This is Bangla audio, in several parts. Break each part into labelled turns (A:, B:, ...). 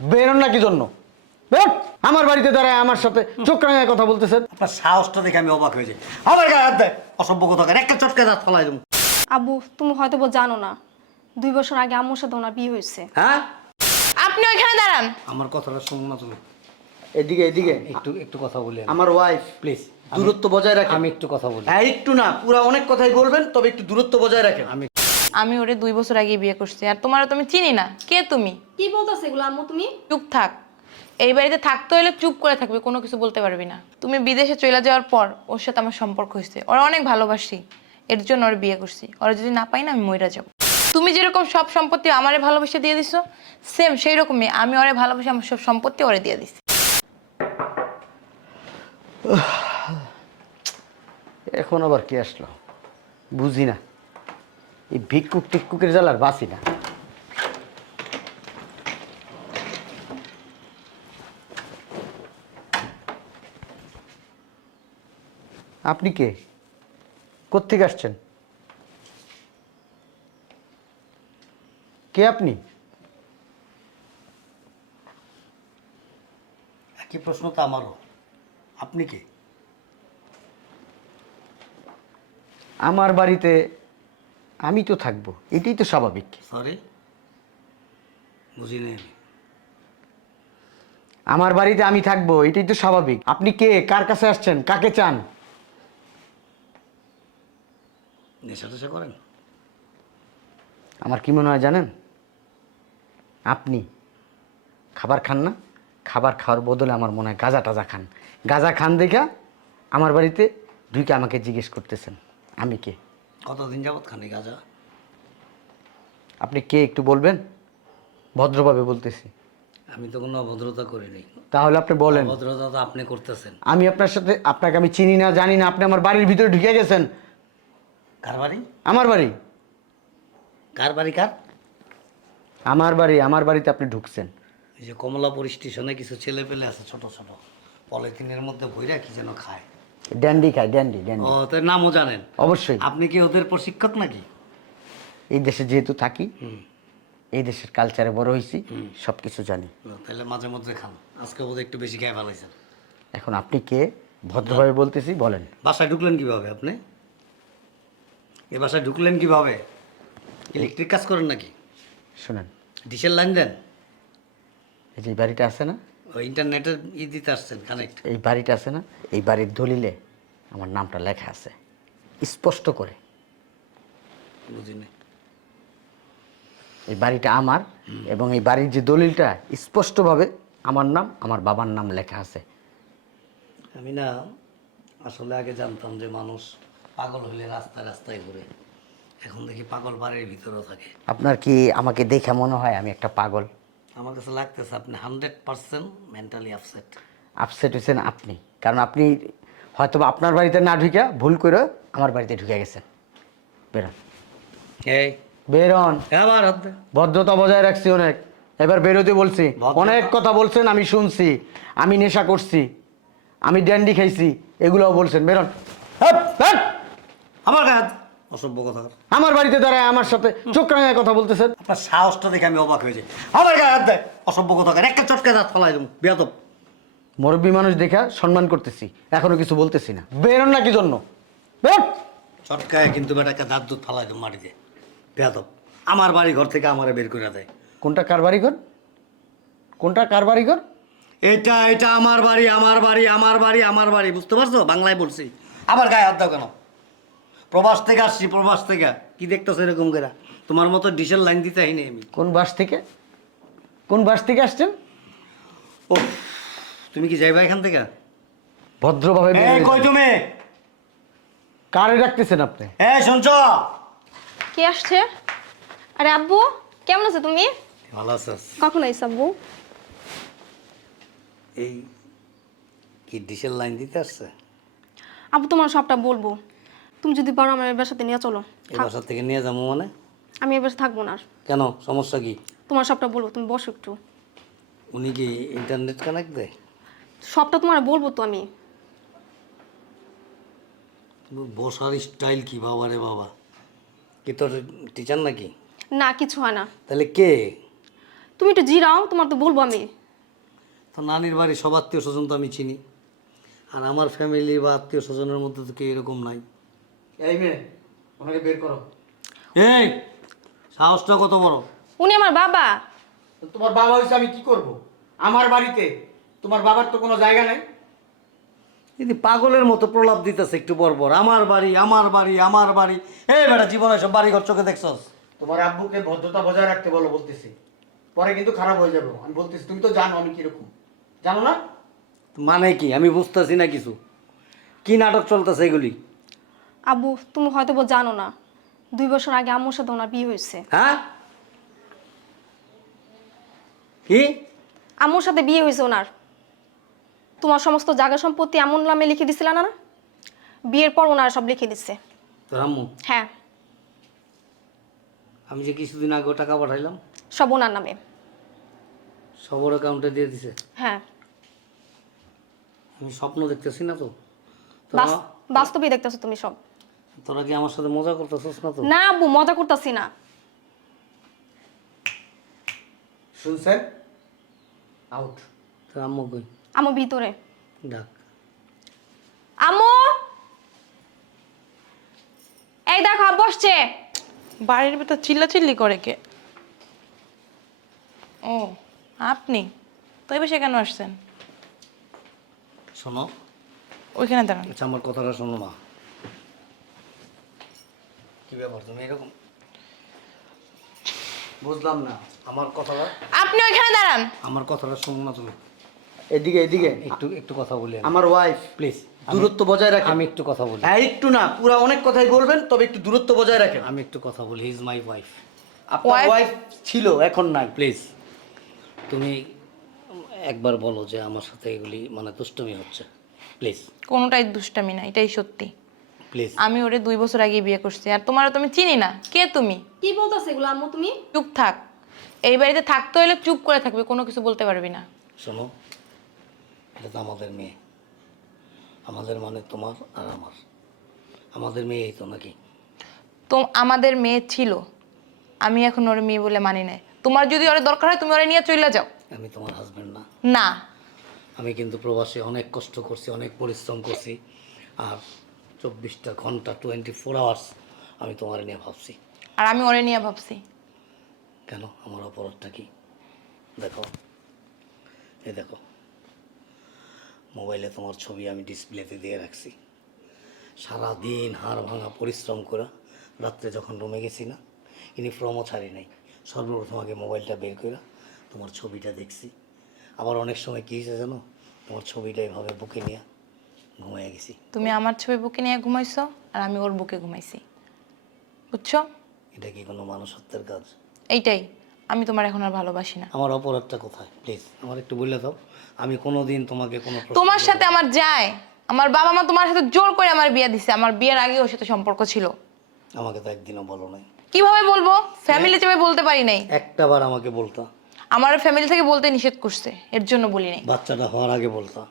A: বেরোন না কি জন্য? বের! আমার বাড়িতে দাঁড়ায় আমার সাথে চোখ রাঙায় কথা বলতেছেন।
B: আপনার সাহসটা দেখে আমি অবাক হয়ে যাই। আমার গায়ে হাত দেয়, অসভ্য কথাকার, একটা চটকে দাঁত ফলাই দেবো।
C: আব্বু তুমি হয়তো জানো না 2 বছর আগে আম্মুর সাথে ওনার বিয়ে হয়েছে।
B: হ্যাঁ,
D: আপনি ওইখানে দাঁড়ান।
B: আমার কথাটা শুনুন না তুমি।
A: এদিকে এদিকে
B: একটু একটু কথা বলি
A: আমার ওয়াইফ,
B: প্লিজ।
A: দূরত্ব বজায় রাখেন।
B: আমি একটু কথা বলি।
A: হ্যাঁ, একটু না, পুরো অনেক কথাই বলবেন, তবে একটু দূরত্ব বজায় রাখেন।
D: আমি ওরে 2 বছর আগে বিয়ে করছি, আর তোমারও তুমি চিনি না। কে তুমি?
C: কি বলতেছে এগুলো আম্মু তুমি?
D: চুপ থাক। এই বাড়িতে থাকতে হলে চুপ করে থাকবে, কোনো কিছু বলতে পারবি না। তুমি বিদেশে চলে যাওয়ার পর ওর সাথে আমার সম্পর্ক হয়েছে, ওরা অনেক ভালোবাসি, এর জন্য ওর বিয়ে করছি। ওরা যদি না পাই না, আমি মইরা যাব। তুমি যেরকম সব সম্পত্তি আমারে ভালোবেসে দিয়ে দিছো, সেম সেই রকমই আমি ওরে ভালোবেসে আমার সব সম্পত্তি ওরে দিয়ে দিছি।
A: এখন আবার কি আসলো বুঝি না। এই ভিক্ষুক টিক্ষুকের জ্বালার বাসি না। আপনি কে? কোত্থেকে আসছেন? কে আপনি?
B: একই প্রশ্ন তো আমারও। আপনি কে?
A: আমার বাড়িতে আমি তো থাকবো, এটাই তো স্বাভাবিক।
B: সরি, বুঝিনি আমি।
A: আমার বাড়িতে আমি থাকবো, এটাই তো স্বাভাবিক। আপনি কে? কার কাছে আসছেন? কাকে চান?
B: নেশা টেশা করেন?
A: আমার কি মনে হয় জানেন? আপনি খাবার খান না, খাবার খাওয়ার বদলে আমার মনে হয় গাঁজা টাজা খান। গাঁজা খান দেখা আমার বাড়িতে ঢুকে আমাকে জিজ্ঞেস করতেছেন আমি কে।
B: কতদিন যাবত খানি গাঁজা?
A: আপনি কে একটু বলবেন? ভদ্রভাবে বলতেছি।
B: আমি তো কোনো অভদ্রতা করিনি।
A: তাহলে আপনি বলেন।
B: অভদ্রতা তো আপনি করতেছেন।
A: আমি আপনার সাথে, আপনাকে আমি চিনি না জানি না, আপনি আমার বাড়ির ভিতরে ঢুকে গেছেন।
B: কার বাড়ি?
A: আমার বাড়ি,
B: কার বাড়ি কার?
A: আমার বাড়ি, আমার বাড়িতে আপনি ঢুকছেন।
B: এই যে কমলাপুর স্টেশনে কিছু ছেলে পেলে আছে ছোট ছোট, পলিথিনের মধ্যে ভইরা কি যেন খায়।
A: ড্যান্ডি খায়, ড্যান্ডি ড্যান্ডি।
B: ও, তার নামও জানেন?
A: অবশ্যই।
B: আপনি কি ওদের প্রশিক্ষক নাকি?
A: এই দেশে যেহেতু থাকি,
B: হুম।
A: এই দেশের কালচারে বড় হয়েছি, সব কিছু জানি।
B: তাহলে মাঝে মধ্যে খান। আজকে বোধহয় একটু বেশি খেয়ে ফেলাইছেন।
A: এখন আপনি কে? ভদ্রভাবে বলতেছি, বলেন।
B: বাসায় ঢুকলেন কিভাবে আপনি? এ বাসায় ঢুকলেন কিভাবে? ইলেকট্রিক কাজ করেন নাকি?
A: শুনেন,
B: ডিশের লাইন দেন?
A: এই যে এই বাড়িটা আছে না,
B: ওই ইন্টারনেটের দিতে আসছেন কানেক্ট?
A: এই বাড়িটা আছে না, এই বাড়ির দলিলে আমার নামটা লেখা আছে স্পষ্ট করে।
B: বুঝিনি।
A: এই বাড়িটা আমার, এবং এই বাড়ির যে দলিলটা স্পষ্টভাবে আমার নাম, আমার বাবার নাম লেখা আছে।
B: আমি না আসলে আগে জানতাম যে মানুষ পাগল হলে রাস্তায় রাস্তায় ঘুরে, এখন দেখি পাগল বাড়ির ভিতরেও থাকে।
A: আপনার কি আমাকে দেখে মনে হয় আমি একটা পাগল?
B: আমার কাছে লাগতেছে আপনি 100% মেন্টালি আপসেট।
A: আপসেট হয়েছেন আপনি, কারণ আপনি হয়তো বা আপনার বাড়িতে না ঢুকে ভুল করে আমার বাড়িতে ঢুকে গেছেন। বেরোন,
B: এই
A: বেরোন।
B: আবার হাত দে।
A: ভদ্রতা বজায় রাখছি অনেক, এবার বেরোতে বলছি।
B: ভদ্রতা?
A: অনেক কথা বলছেন, আমি শুনছি। আমি নেশা করছি, আমি ড্যান্ডি খাইছি, এগুলোও বলছেন। বেরোন। হাপ, হাপ।
B: আমার গায়ে হাত। অসভ্য কথা।
A: আমার বাড়িতে দাঁড়ায় আমার সাথে চোখ রাঙায় কথা বলতেছেন।
B: আপনার সাহসটা দেখে আমি অবাক হয়ে যাই। আমার গায়ে হাত দেয়, অসভ্য কথা, একটা চটকে দাঁত ফলাই দেবো বেয়াদব।
A: মুরব্বী মানুষ দেখা সম্মান করতেছি, এখনো কিছু বলতেছি না। বেরোন না কি জন্য? বেরোন।
B: চটকায় কিন্তু বেটাকে দাঁত দুধ ফালাই দেবো মাটিতে, বেয়াদব। আমার বাড়ি ঘর থেকে আমারে বের করে দেয়।
A: কোনটা কার বাড়ি ঘর? কোনটা কার বাড়ি ঘর?
B: এটা এটা আমার বাড়ি, আমার বাড়ি, আমার বাড়ি, আমার বাড়ি, বুঝতে পারছো? বাংলায় বলছি। আবার গায়ে হাত দাও কেন? প্রবাস থেকে আসছি, প্রবাস থেকে। কি দেখতেছো এরকম করে? তোমার মতো ডিশের লাইন দিতে হয়নি আমি।
A: কোন বাস থেকে, কোন বাস থেকে আসছেন?
B: ও, তুমি কি যাইবা এখান থেকে?
A: ভদ্রভাবে
B: এই
A: বেরিয়ে
B: কই
A: যান।
B: তুমি?
A: কারে ডাকতেছেন আপনি?
B: এই শুনছো?
C: কে আসছে? আরে আব্বু কেমন আছো তুমি?
B: ভালো আছিস?
C: কখন আইছ আব্বু?
B: এই কি ডিশের লাইন দিতে আসছে?
C: আব্বু তোমার সবটা বলবো, তুমি যদি পারো আমার এবার সাথে নিয়ে চলো।
B: এই বাসা থেকে নিয়ে যাবো মানে?
C: আমি এবার থাকবো না আর।
B: কেন, সমস্যা কি?
C: তোমার সবটা বলবো, তুমি বসো একটু।
B: উনি কি ইন্টারনেট কানেক্ট দেয়?
C: সবটা তোমার বলবো তো আমি।
B: বসার স্টাইল কি বাবা রে বাবা! কি তোর টিচার নাকি?
C: না কিছু হয় না।
B: তাহলে কে?
C: তুমি একটু জিরাও, তোমার তো বলবো আমি।
B: তো নানির বাড়ি সব আত্মীয় স্বজন তো আমি চিনি, আর আমার ফ্যামিলি বা আত্মীয় স্বজনের মধ্যে তো কেউ এরকম নাই।
A: এই মেয়ে, ওনাকে বের করো।
B: এই সাহসটা কত বড়!
C: উনি আমার বাবা।
A: তোমার বাবা হয়েছে, আমি কি করব? আমার বাড়িতে তোমার বাবার তো কোনো জায়গা নেই।
B: যদি পাগলের মতো প্রলাপ দিতেছে একটু পর পর, আমার বাড়ি আমার বাড়ি আমার বাড়ি। এই বেটা, জীবনে সব বাড়ি ঘর চোখে দেখছস?
A: তোমার আব্বুকে ভদ্রতা বজায় রাখতে বলো, বলতেছি, পরে কিন্তু খারাপ হয়ে যাবে। আমি বলতেছি, তুমি তো জানো আমি কিরকম, জানো না?
B: মানে কি আমি বুঝতেছি না কিছু। কি নাটক চলতেছে এগুলি?
C: আব্বু, তুমি হয়তো জানো না, 2 বছর আগে আম্মুর সাথে ওনার বিয়ে হয়েছে।
B: হ্যাঁ? কি?
C: আম্মুর সাথে বিয়ে হয়েছে ওনার। তোমার সমস্ত জায়গা সম্পত্তি এমন নামে লিখে দিছিল না? বিয়ের পর ওনারা সব লিখে দিচ্ছে।
B: তোর আম্মু?
C: হ্যাঁ,
B: আমি যে কিছুদিন আগেও টাকা পাঠাইলাম
C: সব ওনার নামে।
B: সবর অ্যাকাউন্টে দিয়ে দিছে।
C: হ্যাঁ,
B: আমি স্বপ্ন দেখতেছি না তো?
C: বাস্তবে দেখতেছো তুমি সব।
B: তোরা কি আমার সাথে মজা করতেছিস না তো?
C: না আব্বু, মজা করতেছি না।
A: শুনছেন? আউট।
B: তোর আম্মু কই?
C: আম্মু ভিতরে।
B: ডাক।
C: আম্মু, এই দেখো আব্বু আসছে।
D: বাড়ির ভিতর চিল্লাচিল্লি করে কে? ও, আপনি তো এই বেশি কেন আসছেন?
B: শোনো,
D: ওইখানে দাঁড়ান।
B: আচ্ছা আমার কথাটা শোনো না। কি ব্যাপার, তুমি এরকম?
A: বুঝলাম না।
B: আমার কথাটা
D: আপনি ওইখানে দাঁড়ান।
B: আমার কথাটা শোনো না তুমি?
A: এদিকে এদিকে।
B: একটু একটু কথা বলি
A: আমার ওয়াইফ,
B: প্লিজ।
A: দূরত্ব বজায় রাখেন।
B: আমি একটু কথা বলি।
A: হ্যাঁ, একটু না, পুরা অনেক কথাই বলবেন, তবে একটু দূরত্ব বজায় রাখেন।
B: আমি একটু কথা বলি। He is my wife.
A: আপনার
D: Wife?
A: ওয়াইফ ছিল, এখন নাই।
B: প্লিজ তুমি একবার বলো যে আমার সাথে এগুলি মানে দুষ্টমি হচ্ছে। প্লিজ
D: কোনোটাই দুষ্টামি না, এটাই সত্যি।
B: প্লিজ।
D: আমি ওরে 2 বছর আগে বিয়ে করছি, আর তোমারও তুমি চিনি না। কে তুমি?
C: কি বলতেছে এগুলো আম্মু তুমি?
D: চুপ থাক। এই বাড়িতে থাকতে হলে চুপ করে থাকবে, কোনো কিছু বলতে পারবি না।
B: শোনো, এটা তো আমাদের মেয়ে। আমাদের মানে তোমার আর আমার। আমাদের মেয়ে এই তো নাকি?
D: তো আমাদের মেয়ে ছিল, আমি এখন ওর মেয়ে বলে মানি নাই। তোমার যদি ওর দরকার হয় তুমি ওরে নিয়ে চলে যাও।
B: আমি তোমার হাজবেন্ড না।
D: না,
B: আমি কিন্তু প্রবাসে অনেক কষ্ট করছি, অনেক পরিশ্রম করছি, আর 24টা ঘন্টা 24 আওয়ার্স আমি তোমার নিয়ে ভাবছি।
D: আর আমি ওরে নিয়ে ভাবছি।
B: কেন? আমার অপরাধটা কি? দেখো, এই দেখো, মোবাইলে তোমার ছবি আমি ডিসপ্লেতে দিয়ে রাখছি। সারাদিন হাড় ভাঙা পরিশ্রম করে রাত্রে যখন রুমে গেছি না, ইউনিফর্মও ছাড়ি নাই, সর্বপ্রথম আগে মোবাইলটা বের করে তোমার ছবিটা দেখছি। আবার অনেক সময় কী হয়েছে জানো, তোমার ছবিটা এভাবে বুকে নিয়ে ঘুমিয়ে গেছি।
D: তুমি আমার ছবি বুকে নিয়ে ঘুমাইছো, আর আমি ওর বুকে ঘুমাইছি। বুঝছো?
B: এটা কি কোনো মানুষত্বের কাজ?
D: এইটাই। আমি তোমার এখন আর ভালোবাসি না।
B: আমার অপরাধটা কোথায় প্লিজ আমার একটু বলে দাও। আমি কোনোদিন তোমাকে কোনো প্রশ্ন
D: তোমার
B: করব
D: সাথে
B: না।
D: আমার যায়, আমার বাবা মা তোমার সাথে জোর করে আমার বিয়ে দিছে। আমার বিয়ের আগে ওর সাথে সম্পর্ক ছিল।
B: আমাকে তো একদিনও বলো নাই।
D: কিভাবে বলবো? ফ্যামিলি চেপে বলতে পারি নাই।
B: একটা বার আমাকে বলতা।
D: আমার ফ্যামিলি থেকে বলতে নিষেধ করছে, এর জন্য বলি নাই।
B: বাচ্চাটা হওয়ার আগে বলতা।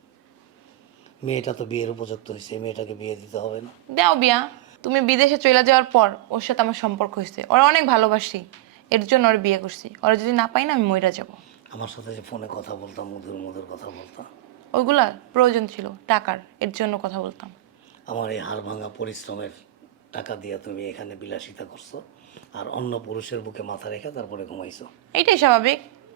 B: মেয়েটা তো বিয়ের উপযুক্ত হয়েছে, মেয়েটাকে বিয়ে দিতে হবে না?
D: দাও বিয়া। তুমি বিদেশে চলে যাওয়ার পর ওর সাথে আমার সম্পর্ক হয়েছে, ওরা অনেক ভালোবাসি, এর জন্য ওর বিয়ে করছি। ওরা যদি না পাই না, আমি মইরা যাব।
B: আমার সাথে যে ফোনে কথা বলতাম, মধুর মধুর কথা বলতাম,
D: ওইগুলা প্রয়োজন ছিল টাকার, এর জন্য কথা বলতাম।
B: আমার এই হাড় ভাঙা পরিশ্রমের টাকা দিয়ে তুমি এখানে বিলাসিতা করছো, আর অন্য পুরুষের বুকে মাথা রেখে তারপরে ঘুমাইছো।
D: এইটাই স্বাভাবিক।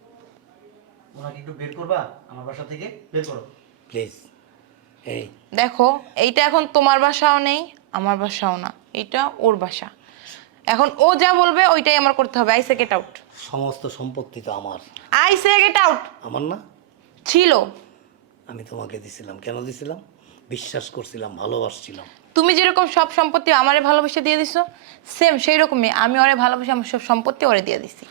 A: ওনাকে একটু বের করবা আমার বাসা থেকে, বের করো
B: প্লিজ। এই
D: দেখো, এইটা এখন তোমার বাসাও নেই, আমার বাসাও না, এটা ওর বাসা। এখন ও যা বলবে ওইটাই আমার করতে হবে। I say get out.
B: সমস্ত সম্পত্তি তো আমার।
D: I say get out.
B: আমার না?
D: ছিল।
B: আমি তোমাকে দিছিলাম। কেন দিছিলাম? বিশ্বাস করছিলাম, ভালোবাসছিলাম।
D: তুমি যেরকম সব সম্পত্তি আমারে ভালোবেসে দিয়ে দিছো, সেম সেই রকমই আমি ওরে ভালোবেসে আমার সব সম্পত্তি ওরে দিয়ে দিছি।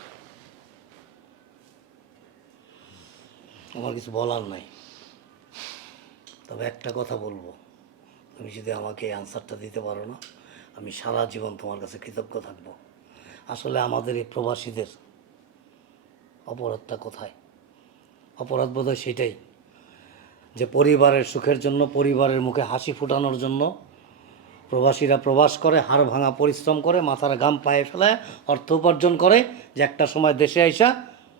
B: আমার কিছু বলার নাই, তবে একটা কথা বলবো, তুমি যদি আমাকে এই আনসারটা দিতে পারো না, আমি সারা জীবন তোমার কাছে কৃতজ্ঞ থাকবো। আসলে আমাদের এই প্রবাসীদের অপরাধটা কোথায়? অপরাধ বোধহয় সেটাই যে পরিবারের সুখের জন্য, পরিবারের মুখে হাসি ফোটানোর জন্য প্রবাসীরা প্রবাস করে, হাড় ভাঙা পরিশ্রম করে, মাথার ঘাম পায়ে ফেলায় অর্থ উপার্জন করে, যে একটা সময় দেশে আইসা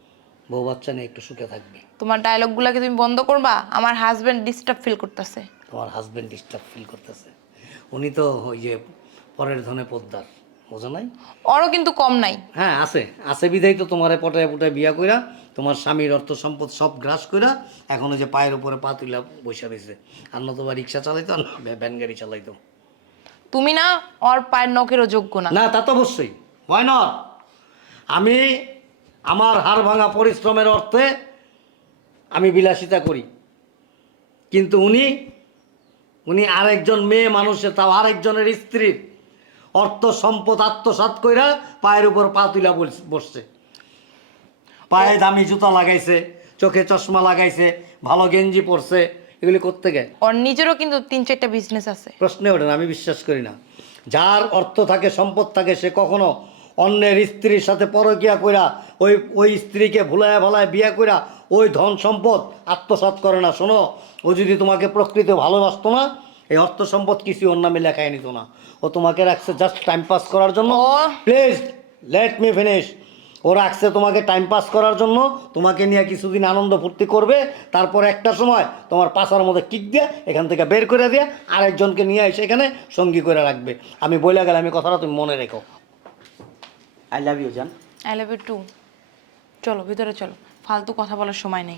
B: বউ বাচ্চা নিয়ে একটু সুখে থাকবে।
D: তোমার ডায়লগগুলোকে তুমি বন্ধ করবা। আমার হাজবেন্ড ডিস্টার্ব ফিল করতেছে।
B: তোমার হাজবেন্ড ডিস্টার্ব ফিল করতেছে? উনি তো ওই যে পরের ধনে পদ্মার, বোঝো নাই?
D: ওরও কিন্তু কম নাই।
B: হ্যাঁ আছে, আছে বিধাই তো তোমারে পটায় পটায় বিয়া কইরা তোমার স্বামীর অর্থ সম্পদ সব গ্রাস কইরা এখন ওই যে পায়ের উপরে পা তুইলা বসে রয়েছে। আর নতুবা রিক্সা চালাইতো আর ভ্যান গাড়ি চালাইতো।
D: তুমি না ওর পায়ের নখেরও যোগ্য না।
B: না তা তো অবশ্যই, হয় না। আমি আমার হাড় ভাঙা পরিশ্রমের অর্থে আমি বিলাসিতা করি, কিন্তু উনি আরেকজন মেয়ে মানুষের, তাও আরেকজনের স্ত্রীর অর্থ সম্পদ আত্মসাৎ কইরা পায়ের উপর পা তুলা বসছে। পায়ে দামি জুতা লাগাইছে, চোখে চশমা লাগাইছে, ভালো গেঞ্জি পরছে, এগুলি করতে গে।
D: ওর নিজেরও কিন্তু 3-4টা বিজনেস আছে।
B: প্রশ্নে ওঠে না, আমি বিশ্বাস করি না। যার অর্থ থাকে, সম্পদ থাকে, সে কখনো অন্যের স্ত্রীর সাথে পরকিয়া কইরা ওই স্ত্রীকে ভুলায় ভালায় বিয়া কইরা ওই ধন সম্পদ আত্মসাৎ করে না। শোনো, ও যদি তোমাকে প্রকৃত ভালোবাসতো না, এই অর্থ সম্পদ কিছু ওর নামে লেখায় নিত না। ও তোমাকে রাখছে জাস্ট টাইম পাস করার জন্য। Please let me finish. ও রাখছে তোমাকে টাইম পাস করার জন্য, তোমাকে নিয়ে কিছুদিন আনন্দ ফুর্তি করবে, তারপর একটা সময় তোমার পাশার মধ্যে কিক দিয়ে এখান থেকে বের করে দিয়ে আরেকজনকে নিয়ে এসে এখানে সঙ্গী করে রাখবে। আমি বলে গেলে, আমি কথাটা তুমি মনে রেখো। আই লাভ ইউ জান।
D: I love you too. চলো ভিতরে চলো, ফালতু কথা বলার সময় নেই।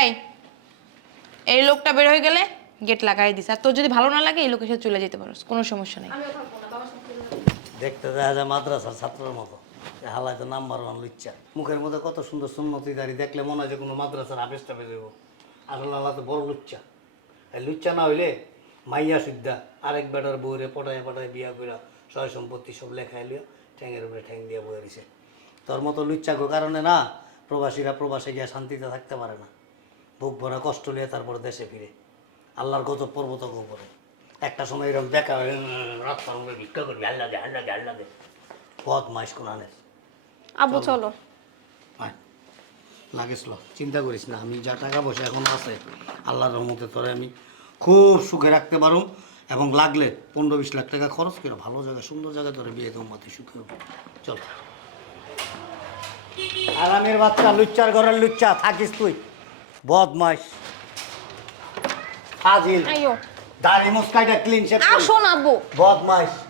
D: এই লোকটা বের হয়ে গেলে গেট লাগাই দিস। আর তোর যদি ভালো না লাগে এই লোকের সাথে চলে যেতে পারোস, কোনো সমস্যা নেই।
B: দেখতে দেখা যায় মাদ্রাসার ছাত্রের মতো, হালায় তো নাম্বার 1 লুচ্চা। মুখের মধ্যে কত সুন্দর সুন্নতি দাড়ি, দেখলে মনে হয় যে কোনো মাদ্রাসার হাফেজ টাফেজ হইব। আসলে আল্লাহ তো বড় লুচ্চা। এই লুচ্চা না হইলে মাইয়া সিদ্ধা আরেক বেটার বউরে পটায় পটায় বিয়া কইরা সয় সম্পত্তি সব লেখায় লিয়া ঠ্যাঙের উপরে ঠ্যাং দিয়ে বয়ে দিছে। তোর মতো লুচ্চাগো কারণে না প্রবাসীরা প্রবাসে গিয়া শান্তিতে থাকতে পারে না, বুক ভরা কষ্ট লিয়ে তারপর দেশে ফিরে। আল্লাহর গজব পর্বত উপরে একটা সময় এরকম দেখা রাস্তার মধ্যে ভিক্ষা করবি, আল্লাহ দে আল্লাহ দে আল্লাহ দে। পথ মাইস কোরআনের।
C: আব্বু চলো।
B: লাগিস চিন্তা করিস না, আমি যা টাকা পয়সা এখন আছে আল্লাহর রহমতে তোরে আমি খুব সুখে রাখতে পারো, এবং লাগলে 15-20 লাখ টাকা খরচ করে ভালো জায়গায় সুন্দর জায়গায় তোরে বিয়ে দেবো, মাতি সুখে হবো। চল। আরামের বাচ্চা, লুচ্চার ঘরের লুচ্চা থাকিস তুই, বদমাইশ ফাজিল,
C: আইয়ো
B: দাড়ি মুস্কাইটা ক্লিন শেভ,
C: আসো না আব্বু।
B: বদমাইশ।